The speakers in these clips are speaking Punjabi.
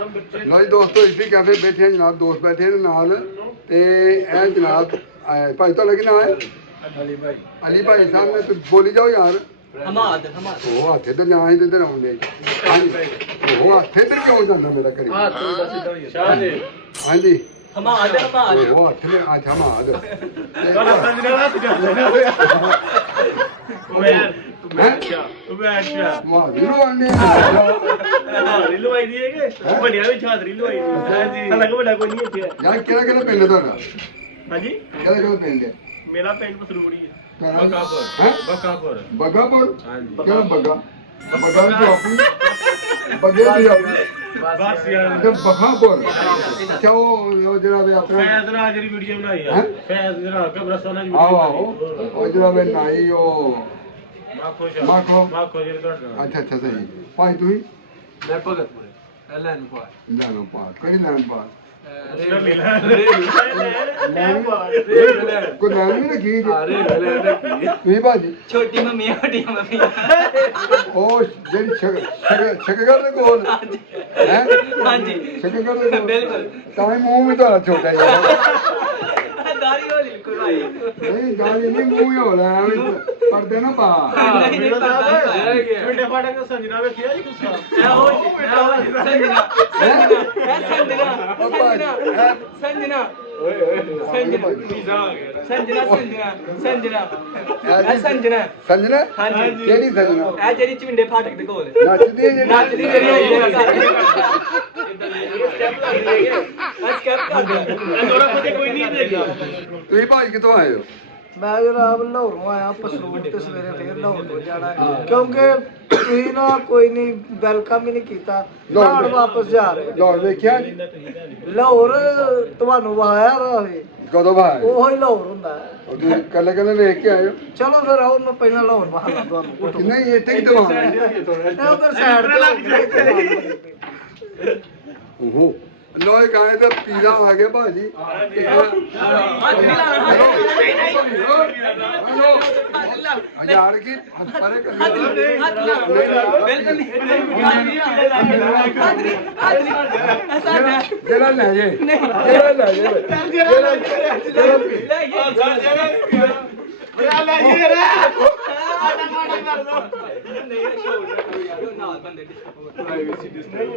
लो जी दोस्तों इसी कैफे बैठे हैं जनाब दोस्त बैठे हैं नाल ते ए जनाब भाई तो लगी ना है अली भाई साहब ने तो बोली जाओ यार हमाद ओ हाथ इधर ना ही इधर आउंदे ओ हाथ इधर क्यों जांदा मेरा करी हां जी हमाद ओ हाथ में अच्छा हमाद मेरा पिंड मसरूड़ी है बगापुर क्या बगा बगा बगे बगापुर क्या वो जरा वे अपना फैज ने आज वीडियो बनाई है फैज जरा कब्रस्तान की आओ आओ और जरा वे नाई ओ माखो जी का अच्छा अच्छा सही भाई तू ही मैं भगतपुर लैन पार लानो पार कहीं लान पार कोई नाम नहीं रखी तुही भाजी छोटी मम्मी बड़ी मम्मी ओ जेडी शककर दे कोल हैं हां जी शककर दे कोल बिल्कुल ताई मुंह में तो छोटा यार दाढ़ी वाली कोई भाई नहीं गाली नहीं मुंह ही होला पर्दे ना पा नहीं मिठे फाड़े का संजना में किया जी गुस्सा संजना संजना संजना संजना हाँ जी केड़ी संजना ए जेडी चिंडे फाटक दे कोल नचदी जे नचदी कोई नहीं देगा तुही भाई कितों आए हो मैं जनाब लाहौरों आया पसरूर ते सवेरे फिर लाहौर को जाना है क्योंकि ਤੁਸੀਂ ਨਾ ਕੋਈ ਨਹੀਂ ਵੈਲਕਮ ਹੀ ਨਹੀਂ ਕੀਤਾ ਲਾਹੌਰ ਵਾਪਸ ਜਾ ਰਹੇ ਲਾਹੌਰ ਵੇਖਿਆ ਲਾਹੌਰ ਤੁਹਾਨੂੰ ਵਾਇਆ ਹੋਵੇ ਕਦੋਂ ਬਾਹਰ ਉਹੋ ਹੀ ਲਾਹੌਰ ਹੁੰਦਾ ਹੈ ਤੁਸੀਂ ਕੱਲੇ ਕੱਲੇ ਵੇਖ ਕੇ ਆਏ ਹੋ ਚਲੋ ਫਿਰ ਆਓ ਮੈਂ ਪਹਿਲਾਂ ਲਾਹੌਰ ਵਾਹਲਾ ਤੁਹਾਨੂੰ ਨਹੀਂ ਇੱਥੇ ਕਿਤੋਂ ਆਏ ਮੈਂ ਉਧਰ ਸਾਈਡ ਤੇ ਓਹੋ ਲੋਏ ਗਾਏ ਤੇ ਪੀਲਾ ਆ ਗਿਆ ਭਾਜੀ ਯਾਰ ਕੀ ਪਰੇ ਜਿਹੜਾ ਲੈ ਜੇ ਜਿਹੜਾ ਲੈ ਜੇ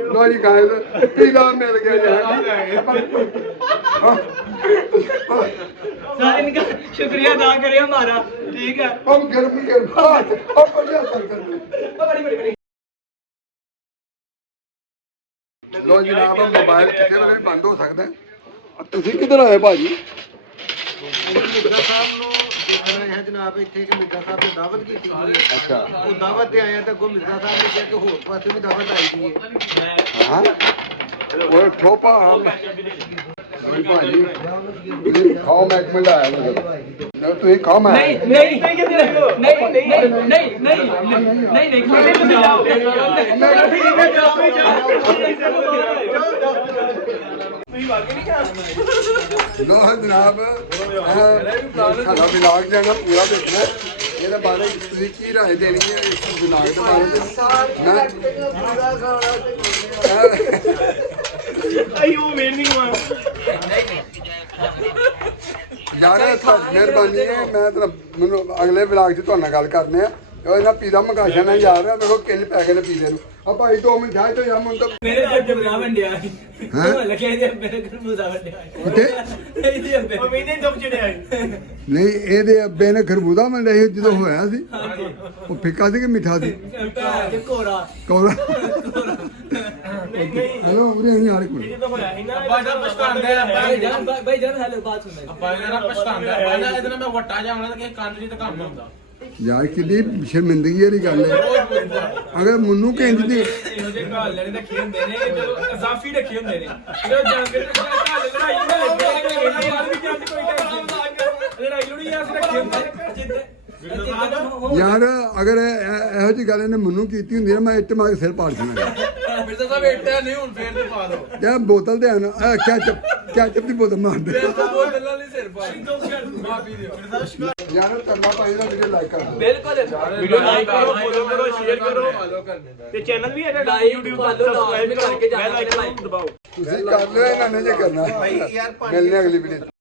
ਲੋਈ ਗਾਏ ਤੇ ਪੀਲਾ ਮਿਲ ਗਿਆ सारे इनका शुक्रिया अदा करें हमारा ठीक है हम गर्मी के बाद और बढ़िया कर करते लो जनाब मोबाइल किसी ਵੇਲੇ ਬੰਦ ਹੋ ਸਕਦਾ ਹੈ ਤੁਸੀਂ ਕਿੱਧਰ ਆਏ ਭਾਜੀ ਮਿਰਜ਼ਾ ਸਾਹਿਬ ਨੂੰ ਦੇਖ ਰਹੇ ਹਾਂ ਜਨਾਬ ਇੱਥੇ ਕਿ ਮਿਰਜ਼ਾ ਸਾਹਿਬ ਨੇ ਦਾਵਤ ਕੀਤੀ ਹੋਈ ਹੈ ਅੱਛਾ ਉਹ ਦਾਵਤ ਤੇ ਆਇਆ ਤਾਂ ਅੱਗੋਂ ਮਿਰਜ਼ਾ ਸਾਹਿਬ ਨੇ ਕਿਹਾ ਕਿ ਹੋਰ ਪਾਸੇ ਵੀ ਦਾਵਤ ਆਈ ਦੀ ਹੈ ਹਾਂ ਉਹ ਠੋਪਾ ਭਾਜੀ ਖਾਓ ਮੈਂ ਇੱਕ ਮਿੰਟ ਆਇਆ ਨਾ ਤੁਸੀਂ ਖਾਓ ਮੈਂ नहीं नहीं नहीं नहीं नहीं नहीं नहीं खाने को जाओ ਲੋ ਜਨਾਬ ਸਾਡਾ ਵਿਲਾਗ ਜਾਣਾ ਪੂਰਾ ਦੇਖਣਾ ਇਹਦੇ ਬਾਰੇ ਤੁਸੀਂ ਕੀ ਰਾਏ ਦੇਣੀ ਹੈ ਇਸ ਵਿਲਾਗ ਦੇ ਬਾਰੇ आयो मेन नहीं हुआ ਯਾਰ ਮਿਹਰਬਾਨੀ ਹੈ ਮੈਂ ਤਾਂ ਮੈਨੂੰ ਅਗਲੇ ਵਿਲਾਗ 'ਚ ਤੁਹਾਡੇ ਨਾਲ ਗੱਲ ਕਰਨੇ ਆ ਉਹ ਇਹਨਾਂ ਪੀਜ਼ਾ ਮੰਗਾਇਆ ਨਾ ਯਾਰ ਮੇਰੇ ਕੋਲ ਕਿੰਨੇ ਪੈ ਗਏ ਨੇ ਪੀਜ਼ੇ ਨੂੰ ਆ ਭਾਈ 2 ਮਿੰਟ ਜਾਏ ਤਾਂ ਯਾਰ ਮੈਨੂੰ ਤਾਂ मेरे घर पे बुला बन गया है लगे दे मेरे घर बुला बन गया ਕਿਤੇ है ये और मैंने दब चढ़े आए ਨਹੀਂ ਇਹਦੇ ਅੱਬੇ ਨੇ ਖਰਬੂਜ਼ਾ ਮੰਡਿਆ ਸੀ ਜਦੋਂ ਹੋਇਆ ਸੀ ਉਹ ਫਿੱਕਾ ਸੀ ਕਿ ਮਿੱਠਾ ਸੀ कोरा ਕੌੜਾ नहीं नहीं ਹੈਲੋ ਉਰੇ ਨਹੀਂ ਆ ਰਹੀ ਕੋਈ ये तो होया ही ना ਬਾਜਾ ਪਛਤਾਉਂਦਾ ਹੈ भाई जान हेलो बात सुन ਆਪਾਂ ਇਹਨਾਂ ਪਛਤਾਉਂਦਾ ਹੈ ਬਾਜਾ ਇਹਦੇ ਨਾਲ ਮੈਂ ਵੱਟਾ ਜਾਵਣਾ ਤੇ ਕੰਨ ਜੀ ਤੇ ਕੰਮ ਹੁੰਦਾ ਯਾਰ ਕਿੰਨੀ ਸ਼ਰਮਿੰਦਗੀ ਵਾਲੀ ਗੱਲ ਹੈ ਅਗਰ ਮੈਨੂੰ ਕਹਿੰਦੀ ਇਹੋ ਜਿਹੇ ਘਾਲ ਲੈਣੇ ਰੱਖੇ ਹੁੰਦੇ ਨੇ ਜਦੋਂ ਅਜ਼ਾਫੀ ਰੱਖੇ ਹੁੰਦੇ ਨੇ ਜਦੋਂ ਜਾਣਗੇ ਘਾਲ ਲੜਾਈ ਨਾ ਲੱਗੇ ਯਾਰ ਵੀ ਜਾਂਦੀ ਕੋਈ ਟੈਨਸ਼ਨ ਲੜਾਈ ਲੜੀ ਯਾਰ ਰੱਖੇ ਹੁੰਦੇ ਯਾਰ ਅਗਰ ਇਹੋ ਜਿਹੀ ਗੱਲ ਇਹਨੇ ਮੈਨੂੰ ਕੀਤੀ ਹੁੰਦੀ ਨਾ ਮੈਂ ਇੱਟ ਮਾਰ ਕੇ ਸਿਰ ਪਾੜ ਦੇਣਾ ਮਿਰਜ਼ਾ ਸਾਹਿਬ ਇੱਟਾ ਨਹੀਂ ਹੁਣ ਫੇਰ ਤੇ ਪਾ ਦੋ ਯਾਰ ਬੋਤਲ ਦੇ ਆਣਾ ਕਿਆ ਕੈਚਅਪ ਦੀ ਬੋਤਲ ਮਾਰਦੇ ਦੋ ਗੱਲਾਂ ਲਈ ਸਿਰ ਪਾ ਮਾਫੀ ਦਿਓ ਯਾਰ ਧਰਮਾ ਭਾਈ ਦਾ ਵੀਡੀਓ ਲਾਈਕ ਕਰ ਬਿਲਕੁਲ ਵੀਡੀਓ ਲਾਈਕ ਕਰੋ ਫੋਲੋ ਕਰੋ ਸ਼ੇਅਰ ਕਰੋ ਤੇ ਚੈਨਲ ਵੀ ਹੈ ਲਾਈਕ ਫਾਲੋ ਸਬਸਕ੍ਰਾਈਬ ਕਰਕੇ ਬੈਲ ਆਈਕਨ ਜਾਣਾ ਦਬਾਓ ਤੁਸੀਂ ਕਰ ਲਿਓ ਇਹਨਾਂ ਨੇ ਜੇ ਕਰਨਾ ਭਾਈ ਯਾਰ ਮਿਲਨੇ ਅਗਲੀ ਵੀਡੀਓ